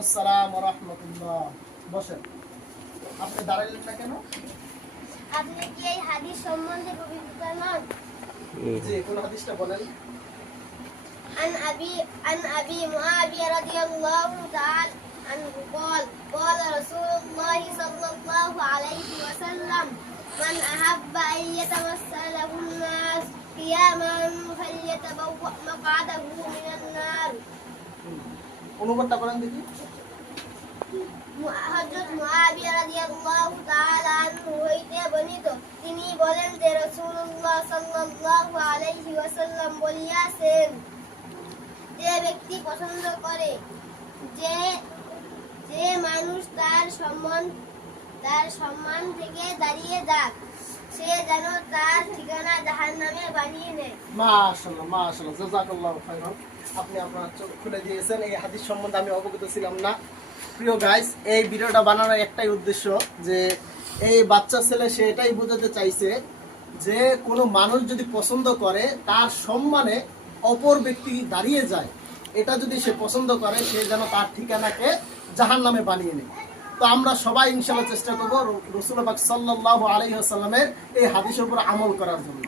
আসসালাম ওয়া রাহমাতুল্লাহ। বসেন। আপনি দাঁড়াইলেন না কেন? আপনি কি এই হাদিস সম্বন্ধে পবিত্র নন? জি, কোন হাদিসটা বলেন? عن أبي معاوية رضي الله تعالى عنه قال قال رسول الله صلى الله عليه وسلم من أحب أن يتمثل له الناس قياما فليتبوأ مقعده من النار। অনুবাদটা করেন দেখি। হযরত মুআবিয়া রাদিয়াল্লাহু তাআলা আনহু হইতে বর্ণিত, তিনি বলেন যে রাসূলুল্লাহ সাল্লাল্লাহু আলাইহি ওয়াসাল্লাম বলিয়াছেন, যে ব্যক্তি পছন্দ করে যে মানুষ তার সম্মান থেকে দাঁড়িয়ে যাক, সে যেন তার ঠিকানা জাহান্নামে বানিয়ে নেয়। মাশাআল্লাহ মাশাআল্লাহ, জাযাকাল্লাহু খাইরান। আপনি আপনার চোখ খুলে দিয়েছেন। এই হাদিস সম্বন্ধে আমি অবগত ছিলাম না। প্রিয় গাইস, এই ভিডিওটা বানানোর একটাই উদ্দেশ্য যে এই বাচ্চা ছেলে সে এটাই বোঝাতে চাইছে যে কোনো মানুষ যদি পছন্দ করে তার সম্মানে অপর ব্যক্তি দাঁড়িয়ে যায়, এটা যদি সে পছন্দ করে সে যেন তার ঠিকানাকে জাহান্নামে বানিয়ে নেয়। তো আমরা সবাই ইনশাআল্লাহ চেষ্টা করব রাসূল পাক সাল্লাল্লাহু আলাইহি ওয়াসাল্লামের এই হাদিসের উপর আমল করার জন্য।